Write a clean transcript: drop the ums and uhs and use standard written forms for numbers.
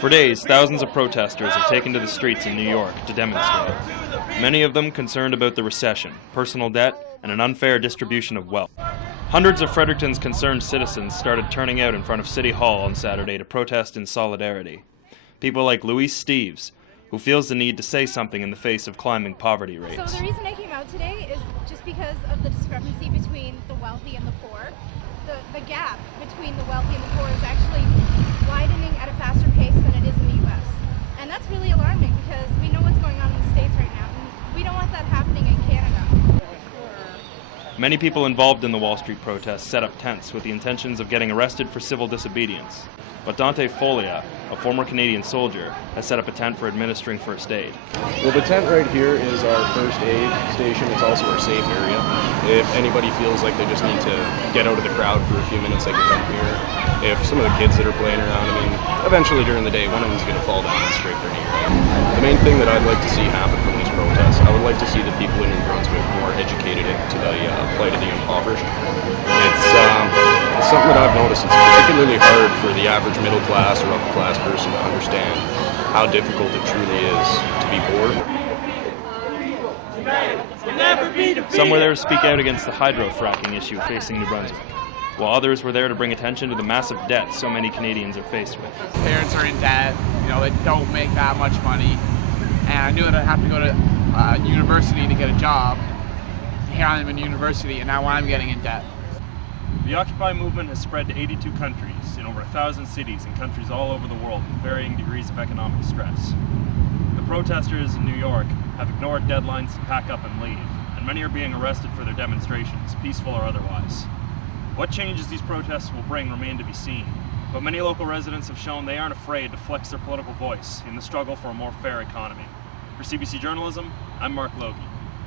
For days, thousands of protesters have taken to the streets in New York to demonstrate. Many of them concerned about the recession, personal debt, and an unfair distribution of wealth. Hundreds of Fredericton's concerned citizens started turning out in front of City Hall on Saturday to protest in solidarity. People like Louise Steves, who feels the need to say something in the face of climbing poverty rates. So the reason I came out today is just because of the discrepancy between the wealthy and the poor. The gap between the wealthy and the poor is actually widening at a faster pace than it is in the U.S. And that's really alarming because we know what's going on in the States right now, and we don't want that happening in Canada. Many people involved in the Wall Street protests set up tents with the intentions of getting arrested for civil disobedience. But Dante Folia, a former Canadian soldier, has set up a tent for administering first aid. Well, the tent right here is our first aid station. It's also our safe area. If anybody feels like they just need to get out of the crowd for a few minutes, they can come here. If some of the kids that are playing around, eventually during the day, one of them's going to fall down and scrape their knee. The main thing that I'd like to see happen from these protests, I would like to see the people in New Brunswick more educated into the plight of the impoverished. It's something that I've noticed. It's particularly hard for the average middle class or upper class person to understand how difficult it truly is to be poor. Some were there to speak out against the hydro-fracking issue facing New Brunswick, while others were there to bring attention to the massive debt so many Canadians are faced with. Parents are in debt, they don't make that much money, and I knew that I'd have to go to university to get a job. Here I'm in university, and now I'm getting in debt. The Occupy movement has spread to 82 countries in over 1,000 cities and countries all over the world with varying degrees of economic stress. The protesters in New York have ignored deadlines to pack up and leave, and many are being arrested for their demonstrations, peaceful or otherwise. What changes these protests will bring remain to be seen, but many local residents have shown they aren't afraid to flex their political voice in the struggle for a more fair economy. For CBC Journalism, I'm Mark Logie.